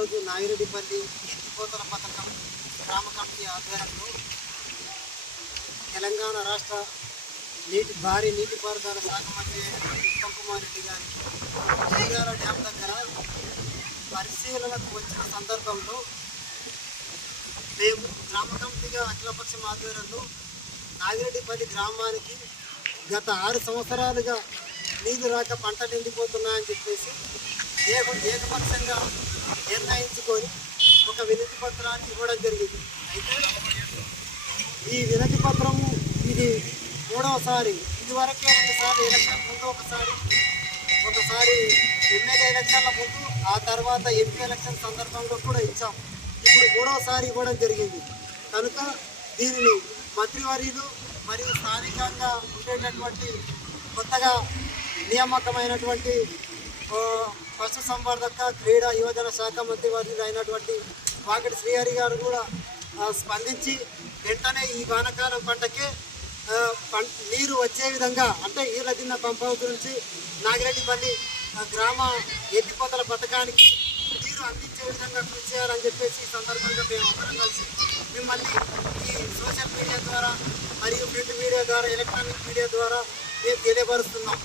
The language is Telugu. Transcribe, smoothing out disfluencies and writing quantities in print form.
ఈరోజు నాగిరెడ్డిపల్లి ఎత్తిపోతల పథకం గ్రామ కమిటీ ఆధ్వర్యంలో తెలంగాణ రాష్ట్ర భారీ నీటిపారుదల శాఖ మంత్రి ఉత్తమ్ కుమార్ రెడ్డి గారికి జయగార డ్యామ్ దగ్గర పరిశీలనకు వచ్చిన సందర్భంలో మేము గ్రామ కమిటీగా అఖిలపక్షం ఆధ్వర్యంలో నాగిరెడ్డిపల్లి గ్రామానికి గత 6 సంవత్సరాలుగా నీళ్లు రాక పంటలు ఎండిపోతున్నాయని చెప్పేసి ఏకపక్షంగా నిర్ణయించుకొని ఒక వినతి పత్రాన్ని ఇవ్వడం జరిగింది. అయితే ఈ వినతి పత్రము ఇది 3వసారి. ఇదివరకే 2 సార్లు ఎలక్షన్ ముందు ఒకసారి ఎమ్మెల్యే ఎలక్షన్ల ముందు, ఆ తర్వాత ఎంపీ ఎలక్షన్ సందర్భంలో కూడా ఇచ్చాం. ఇప్పుడు 3వసారి ఇవ్వడం జరిగింది. కనుక దీనిని మంత్రివర్యులు మరియు స్థానికంగా ఉండేటటువంటి కొత్తగా నియామకమైనటువంటి పశుసంవర్ధక క్రీడా యువజన శాఖ మంత్రివర్యులు అయినటువంటి వాకటి శ్రీహరి గారు కూడా స్పందించి వెంటనే ఈ వానాకాలం పంటకే నీరు వచ్చే విధంగా, అంటే ఈర్లదిన్న పంప్ హౌస్ నుంచి నాగిరెడ్డిపల్లి గ్రామ ఎత్తిపోతల పథకానికి నీరు అందించే విధంగా కృషి చేయాలని చెప్పేసి ఈ సందర్భంగా మేము అందరం కలిసి మిమ్మల్ని ఈ సోషల్ మీడియా ద్వారా మరియు ప్రింట్ మీడియా ద్వారా, ఎలక్ట్రానిక్ మీడియా ద్వారా మేము తెలియపరుస్తున్నాం.